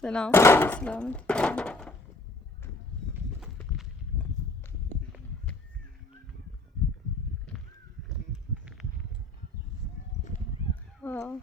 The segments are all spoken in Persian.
Selam. Selam. Aa.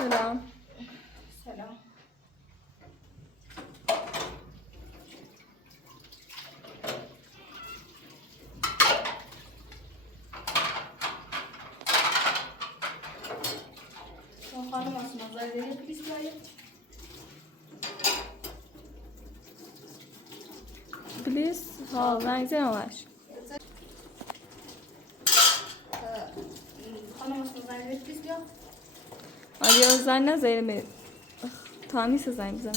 Selam. Selam. Hanım asmazlar verebilir İsrail. Please. ها زنگ زدمش. Hanım asmazlar verebilir ya. آریا زنگ نزدیم. تا نیست زنگ بزنم.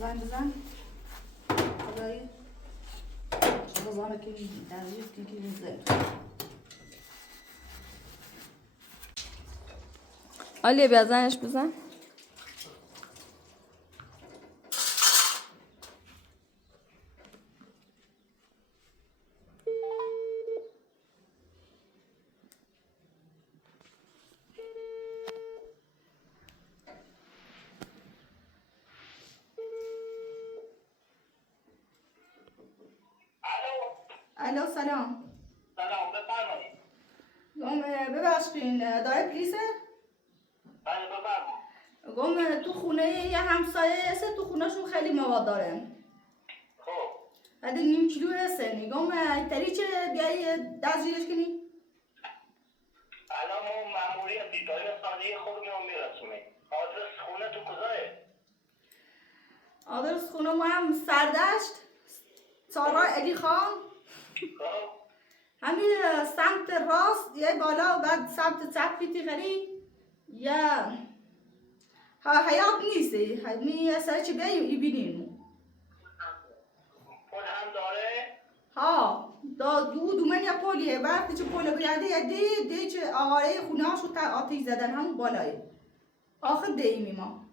Zan. بالایی بزانه که درجه که میزنه آلیا بیا زنش بزن. الو سلام سلام بفرمایید. ببخشین دای پلیسه؟ بله بفرمایید. تو خونه یه همسایه هست تو خونه شون خیلی مواد داره خب بعد نیم کیلو هسته نگم تری چه بیایی دستگیرش کنی؟ الان ما مأموریت دیدای ساده خودمون رو میرسونیم. آدرس خونه تو کجاه؟ آدرس خونه ما هم سردشت سارا علی خان خب همین سمت راست یه بالا و بعد سمت چپ تیغری یا حیات نیست می سر چی بیایی بینیم پول هم داره؟ ها دومن یا پولیه وقتی چه پول بیاده یا دی چه آقای خونه هاشو آتیش زدن همون بالایی آخر دیمی ما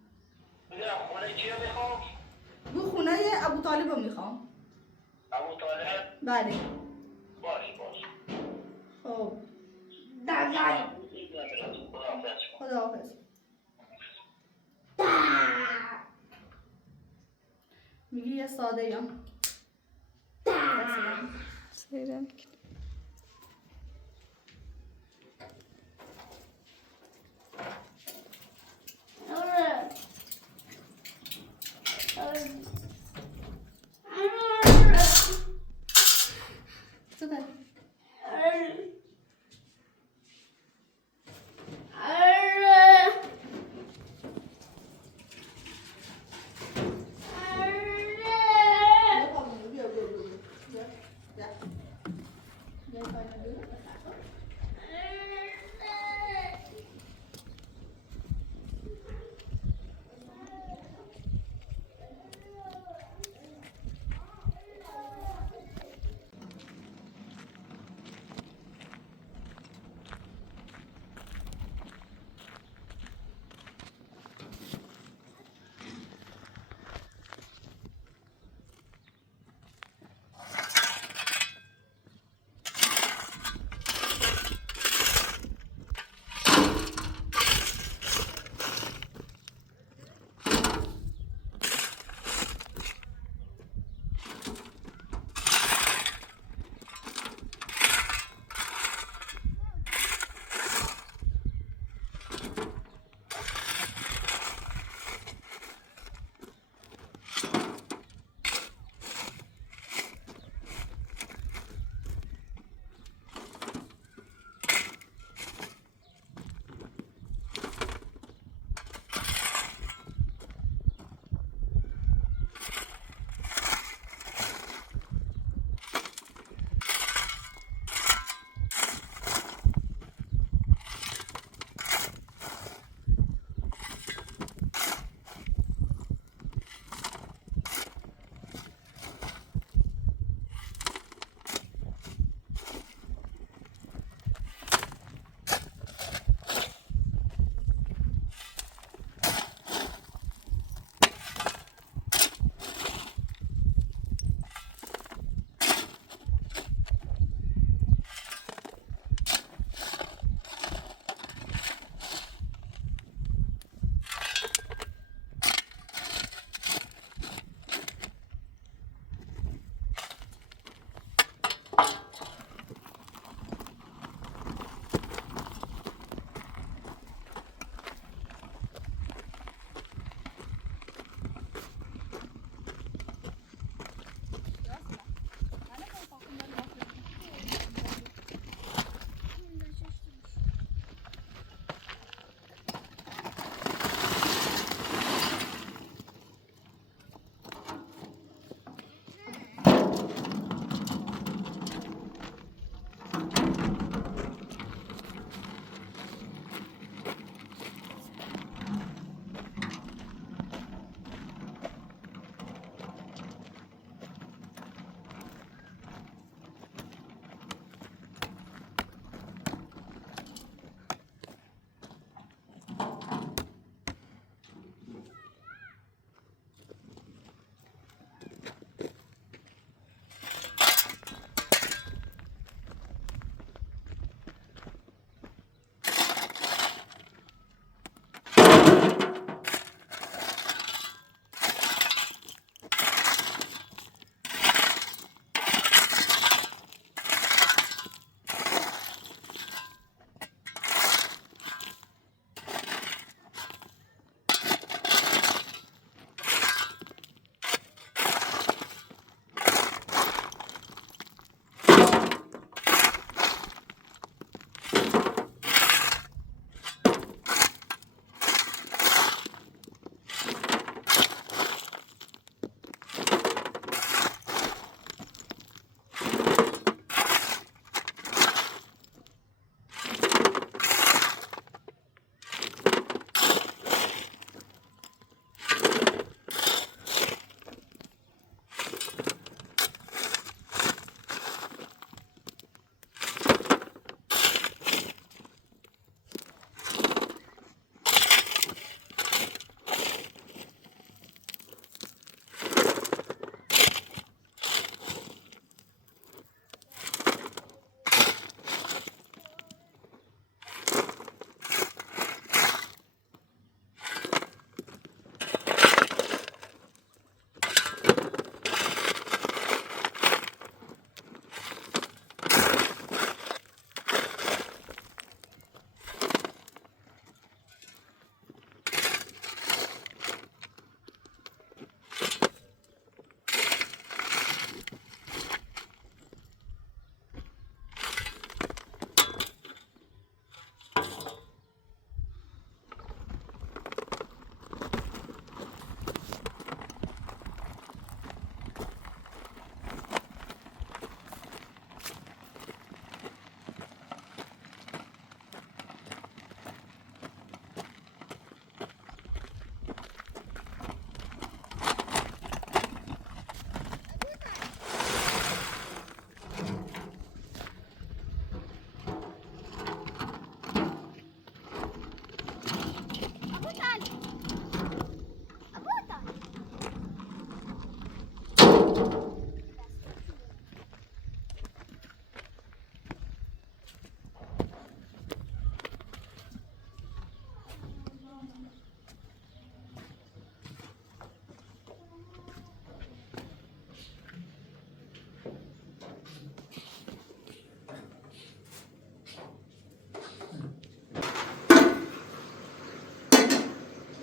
میدونم خونه چی رو میخوام؟ دو خونه ابو طالب رو میخوام ابو طالب؟ بله باش خب خداحافظ. خداحافظ میگی یه ساده یا سیرم کن.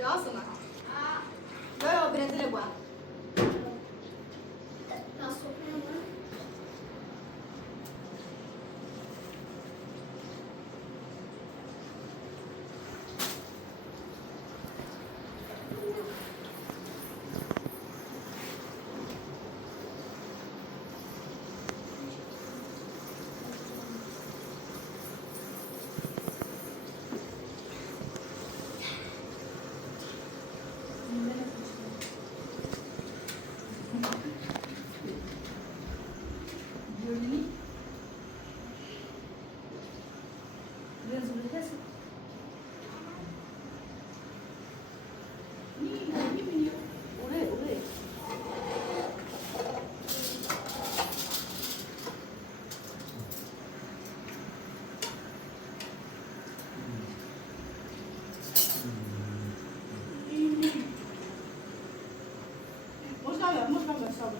Yasemin. Ya Brezilya bu. Можно сам.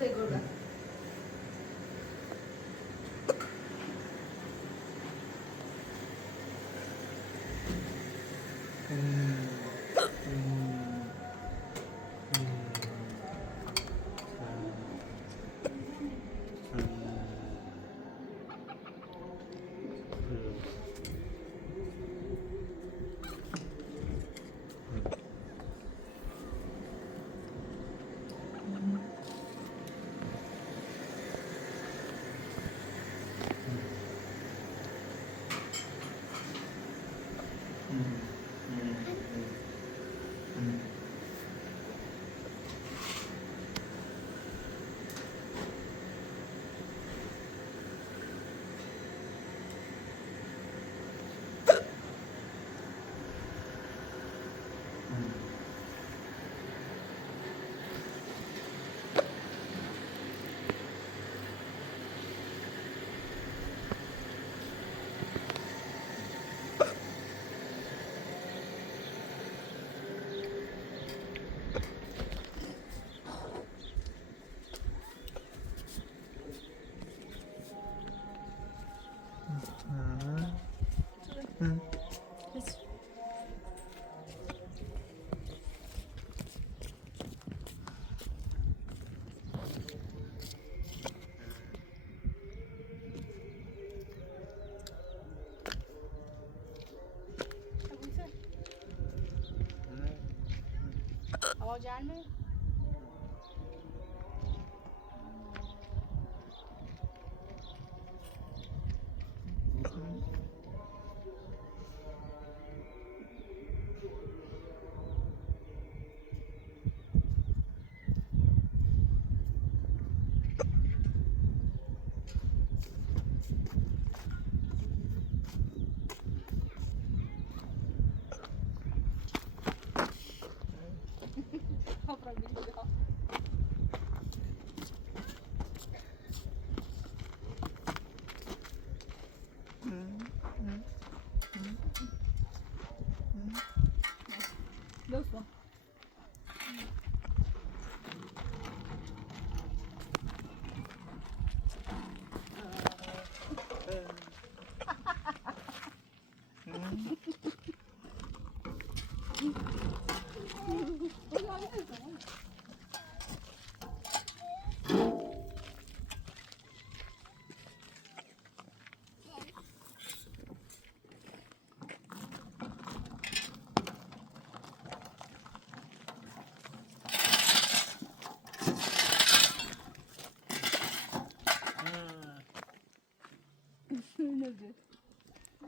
Take over. Hava gelmiyor.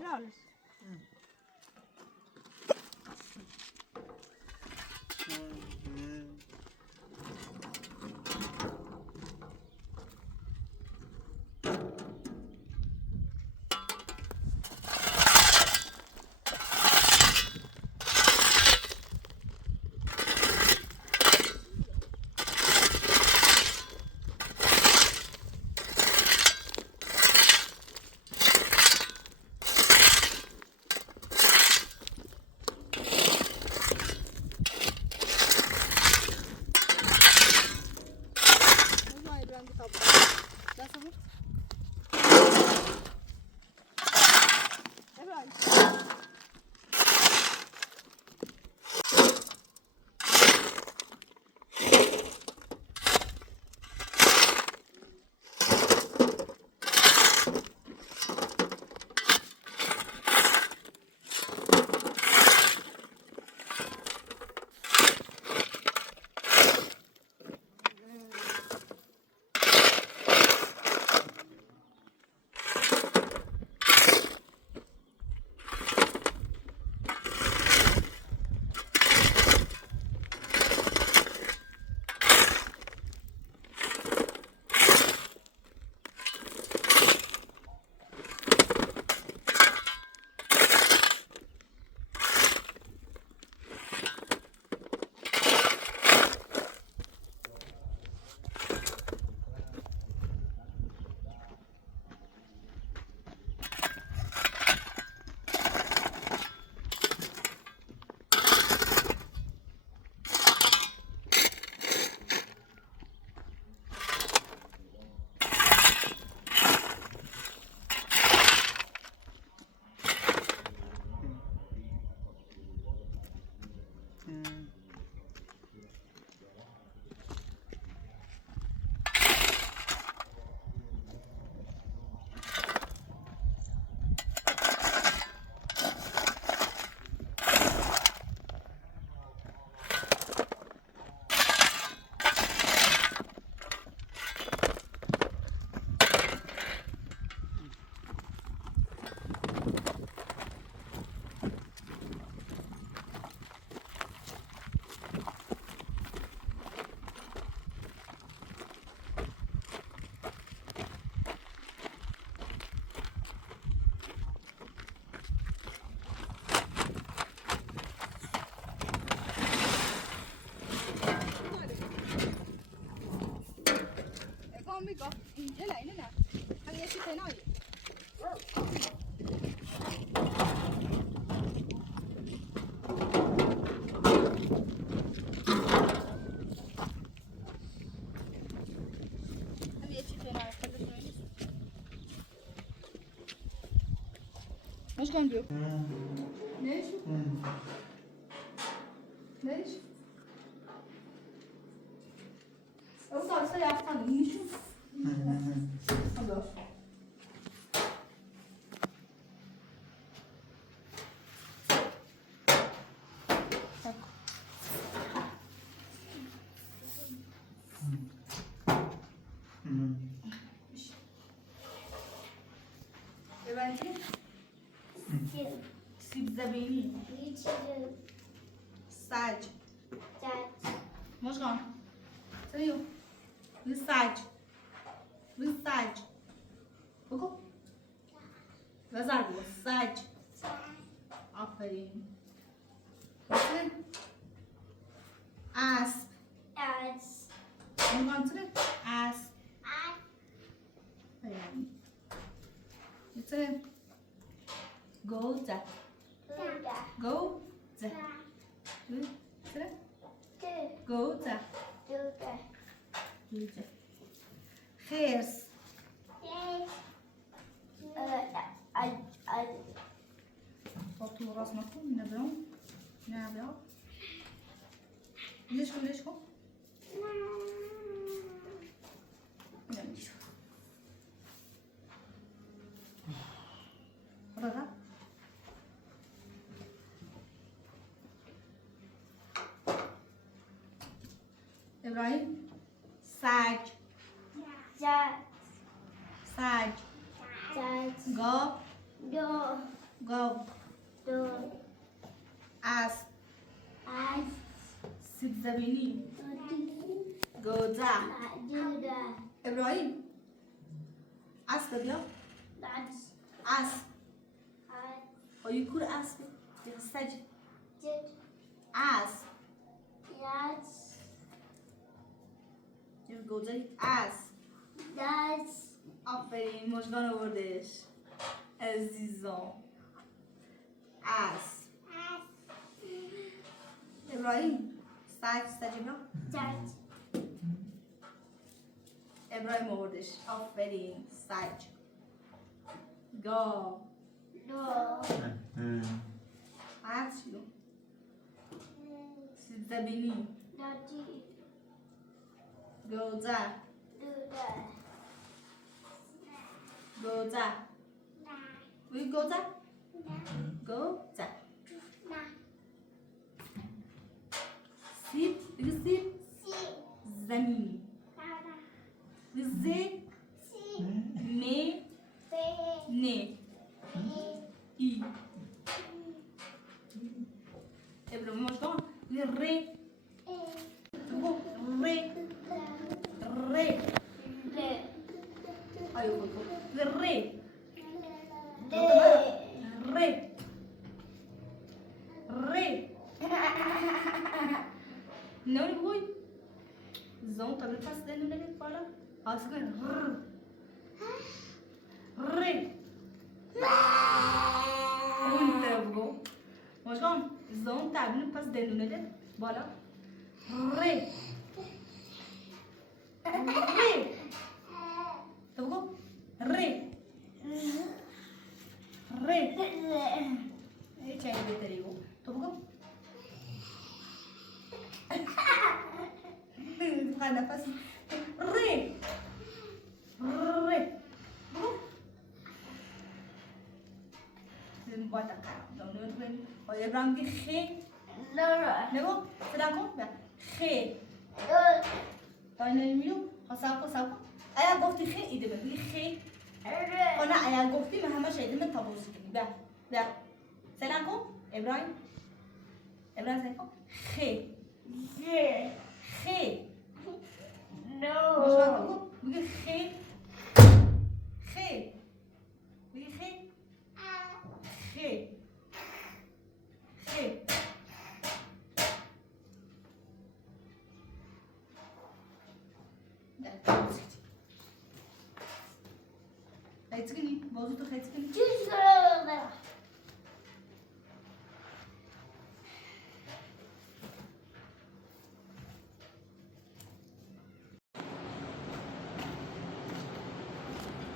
Ralf. Con với lại nữa nè, ăn nghe chị thấy nói. Ăn nghe chị thấy nói, مش جنبي ليش؟ ليش؟ اوصل سريع افتح نشوف خلاص ببندی؟ سیب زمینی ساج مشکان سریو ساج ساج بگو بزار بگو ساج آفرین اسب مشکان سری اسب سری گوزه گوزه سری گوزه گوزه خرس حطوا راس مفهوم نبرم نبرم ليش رغا إبراهيم ساج ساج گاو دو گاو دو اسب از سیب زمینی گوزه جوده ابراهیم اسب بیا داز اسب های کور اسب سج جد اسب یاز گوزه اسب داز آفرین مشگان آوردش عزیزم اسب ابراهیم سج بیا جد ابراهیم آوردش آفرین سج گاو دو اسب چی سیب زمینی دادی گوزه دوده گوزه بگی گوزه گوزه سیب بگی سیب زمینی ز نه نه ای ابراهیم مشکان ری بگو ری ری آیو بگو ری ری ری não بگوی زون طبعا پس دنو نگید بالا آسه کن ری اون طرف بگو مشکان زون طبعا پس دنو نگید بالا ری ری تو بگو ری ری ای چه بهتری بگو تو بگو خواهد نفس ری ری بگو زن باید اقرام دانو کنی آیا ابراهیم دی خی نگو صدا کن بیا خی دانو میو ساکو ساکو ایا گفتی خی ایده بگی خی نه ایا گفتی من همه شایده من تابوزی کنی بیا بیا صدا کن ابراهیم ابراهیم صدا کن خی خی مشکل بگو بگی خی خی بگی خی خی خی خیلی کنی بازو تو خیلی کنی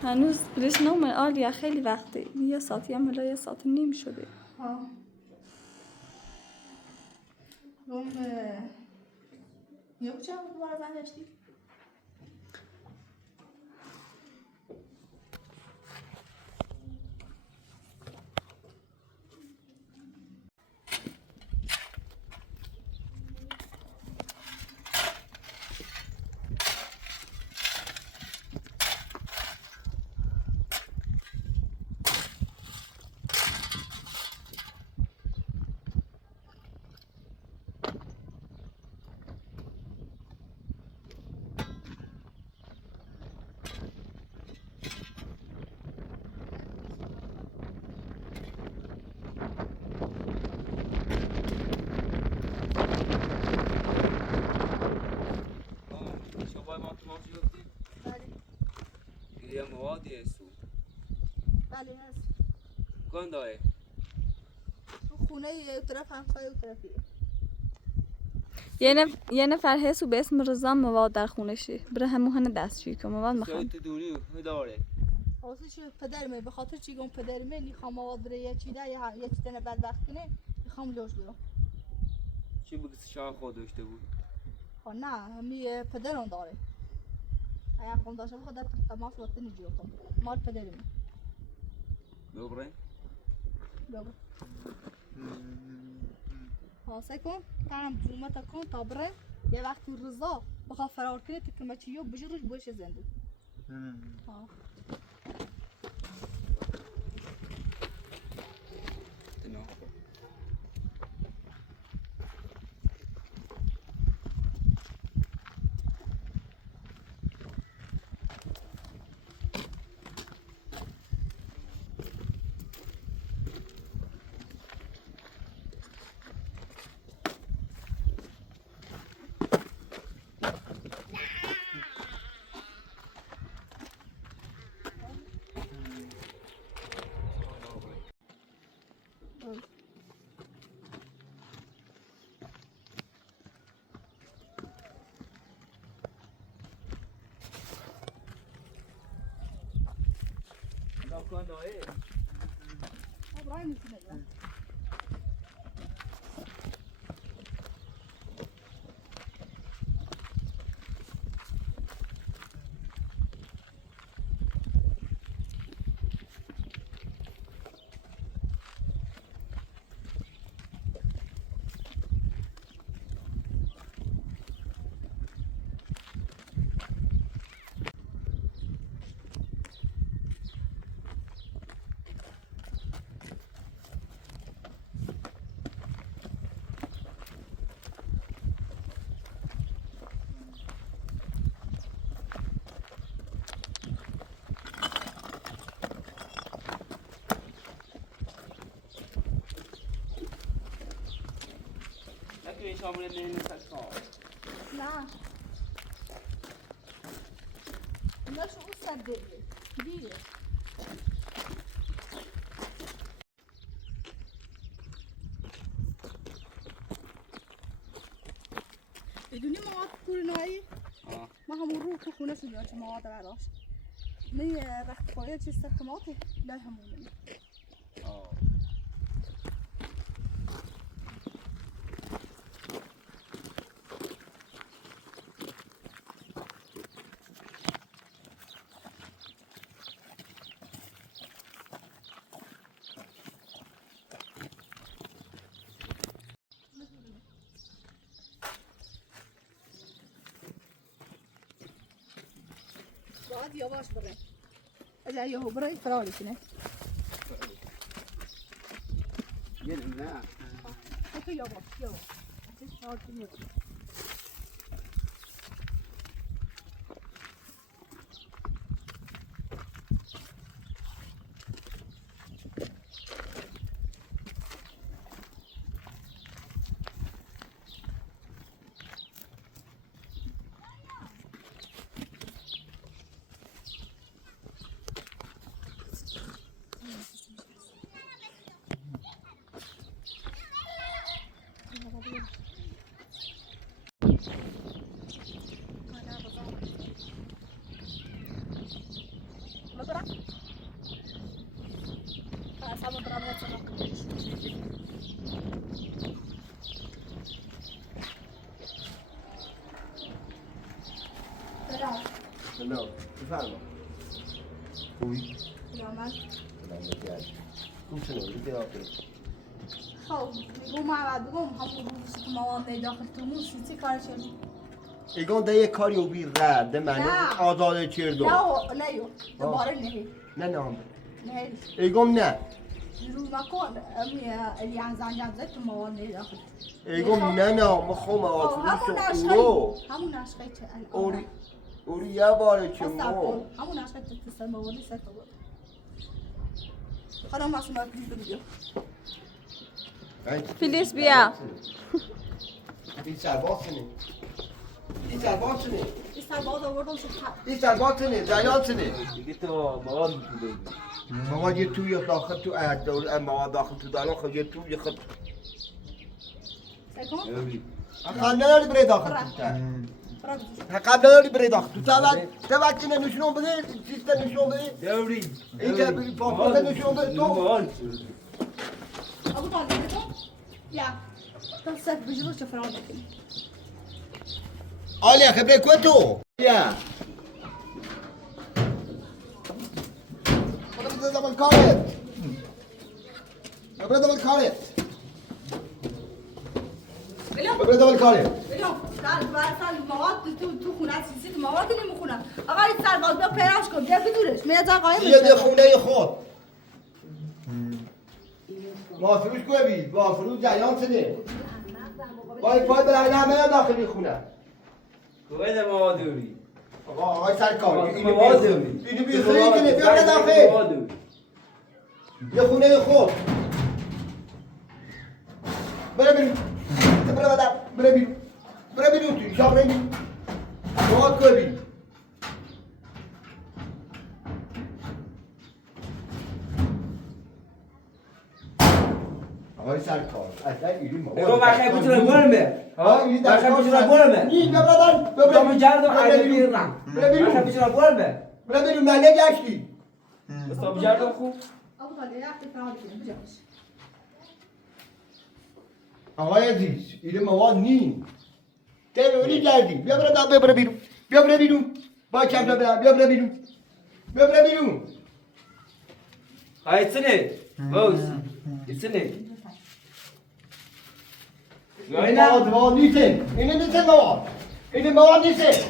هنوز بریش نومن آلیا خیلی وقته یه ساعتی هم ملا یه ساعت نیم شده ها روم yok canım duvardan geçti. بله هست. گندای تو خونه یه طرف همسایه اون طرفیه. یه نفر هست و به اسم رضا مواد در خونشه بره همون دستشویی که مواد میخوام سایت دونی داره واسه چی پدرمه به خاطر چی گم پدرمه میخوام مواد بره یه چی ده یه چیز نه بدبخت کنه میخوام لوش برم. چی بگی شاه خود داشته بود خب نه می پدرم داره. اگه خودم داشتم خودم تماس وقت نجیبم. مال پدرمه. ببره بگو. حاسه کن تام زومت کن تا بره یه وقتی رضا بخواد فرار کنه تکمه چیو بجرش بوش زنده. ها کن داره ابراهیم میتونه نکنی شامل مهنه سکان نه اینا شو صد دیگه بدونی مواد کورنایی ما همون رو که خونه شد چه مواد براش می وقت خواهی چیز تماطی لا همونه باید یواش بره اجا یهو بره فرالی کنه نه تو یواش فرال کنه سلام بفرما خوبی؟ سلامت سلام بگرد خوب شنو بگه آقای خب میگو محمد بگم همون روزی که مواد داخل ترموز چی کارش ایگان ده یک کاری او بیر رد ده منو نه. آزاده چیردو نه یو دوباره نه هم نه ایگام نه رو مکن امی زنجان زد تو مواد داخل ایگام نه مخوام آتوریس همون عشقه چه اوری یه باره چه مو همون عشقه چه تسر موادی سر تو بود خانم ماسم باید پلیز بگو فیلیس بیا این سرباسنه این سرباسنه این سر باید آوردم شد این سرباسنه زیانسنه دیگه تو مواد میتونی مواد یه توی داخل تو مواد داخل تو دارم خب یه توی خود سرکن قبل نداری بره داخل تو قبل نداری بره داخل تو تبعت کنه نشون بده سیستم نشون بده دوری این که پاسپورت نشون بده تو ابو طالب تو یا تو سر بجلو چه فرار بکنی آلیا خبره کو تو یا خدا بده دبل کارت بده دبل کارت بده دبل کارت بیا سال مواد تو خونه سیسی تو مواد نمیخونم آقا این سرباز بیا پیراش کن بیا بدورش میاد قایم یه ده خونه خود مافروش کوه بی مافروش جریان سنه پای برای همه داخلی خونه کوه مواد دوری آقای سرکار اینو مواد دوری اینو بیخوری کنه بیا داخل یه خونه خود بره بیرون بره بیرون توی شاب بره بیرون مواد کوه بی آقای سرکار اصلا اینو مواد بگو مخه بتونه برمه ها مخه بتونه برمه نی ببردن تو من جرد و علی بیرم بره بیرون مخه بتونه برمه بره بیرون مله گشتی استاد بجردم خوب ابو طالب يا اختي فرعون بجوش آقای عزیز این مواد نی تبعونی کردی بیا بره بیرون بیا بره بیرون با کم برم بیا بره بیرون بیا بره بیرون های سنه باوس سنه این مواد نیسته این نیسته مواد این مواد نیسته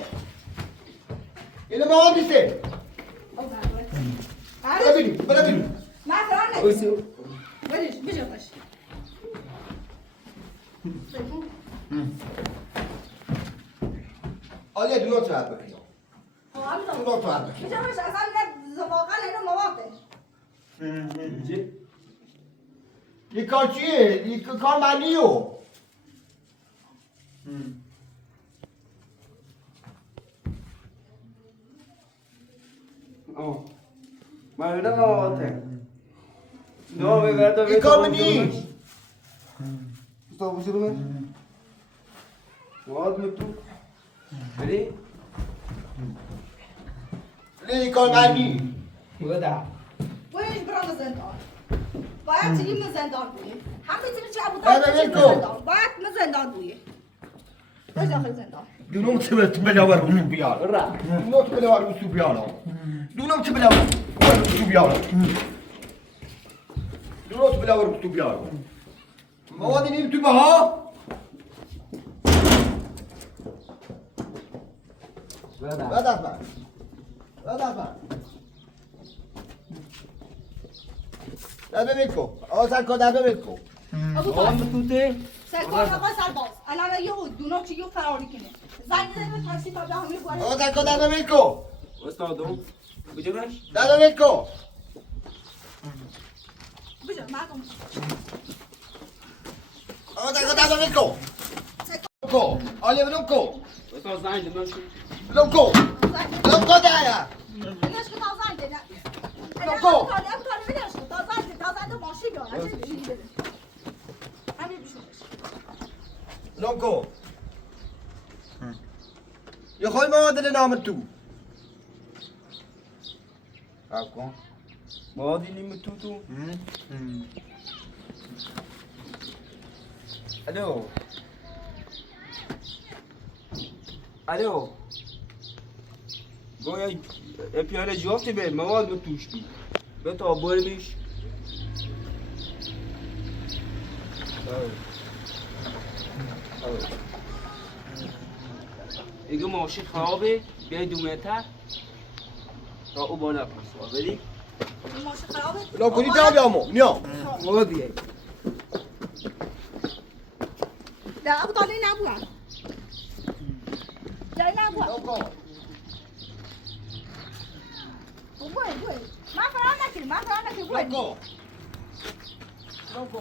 این مواد نیسته بره بیرون ما فرعون باوس بجوش آیا دونو تو عربه کنیم دونو تو عربه کنیم بجوش اصلا زواقا اینو مواقع این کار چیه؟ این کار معنیو من نه آته دو ببرد این کار منی استاد بجردم واد متو بری این کار معنی بودا ويش برا زندان باید تجيب من زندان بويه هم بتجيب شي ابو هذا طالب تجيب من منكم. زندان باید من زندان بويه ايش داخل زندان دونو تبت بلاور بلو بیار را دونو تبلاور بلو بیار دونو تبلاور بلو بیار دونو تبلاور بلو بیار مواد نیم تو بها بودا بعد از من بعد از من دبه میکو آسان کو دبه میکو ابو واد طالب متوته سرکار آقا سرباز الان یهو دونو چی یو فراری کنه زنگ زنگ به تاکسی تا به همه بواره آسان کو دبه میکو استاد بجردش دبه میکو بجا معكم آسان کو دبه میکو کو آلی بلوکو استاد زنگ دمشو بلوکو بلوکو دایا ليش كنت عاوزاني لا لوكو. ابو طالب ليش كنت عاوزاني ماشي بيو عجل همي بشوفش بلوکو یه خوی مواد نام تو کن موادی نیم تو الو الو گویا پیاله جافتی به مواد توش بی به تا برمیش اگه ماشین خرابه بیای 2 متر تا او بالا پس بری ماشي خرابه بلوکو نی تابیامو نیا مواد بیای لا ابو طالب نابوها لا نابوها بلوکو وين ما فرعناك ما فرعناك وين بلوکو بلوکو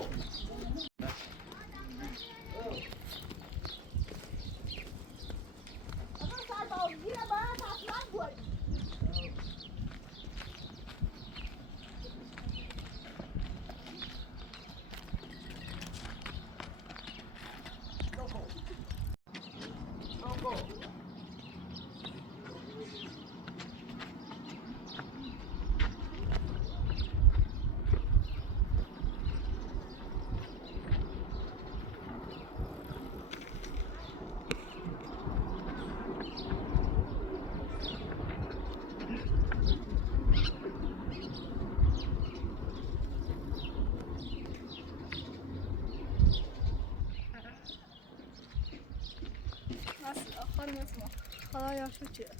آخر نسمع خلاص شو كذا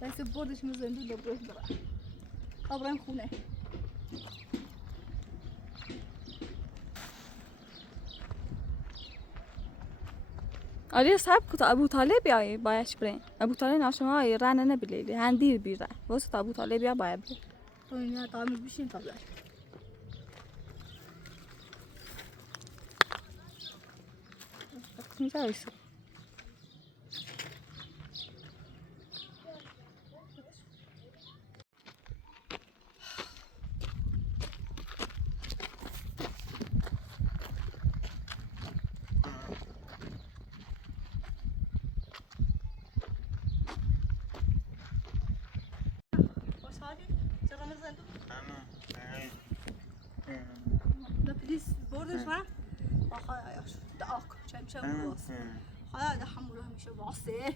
بس بودش من زندو بروح برا ابراهيم خونه آره صاحب کتا ابو طالب بیای بایش برین ابو طالب نشما رانه نبیلی هندیر بیره واسه ابو طالب بیا باید بری تو اینا تعمل بشین قبل اینجا ایسا خوشحالی چرا زندو ده پلیس بردش من آخه یا شو ده آک چه میشه باز خدا ده حموله میشه واسه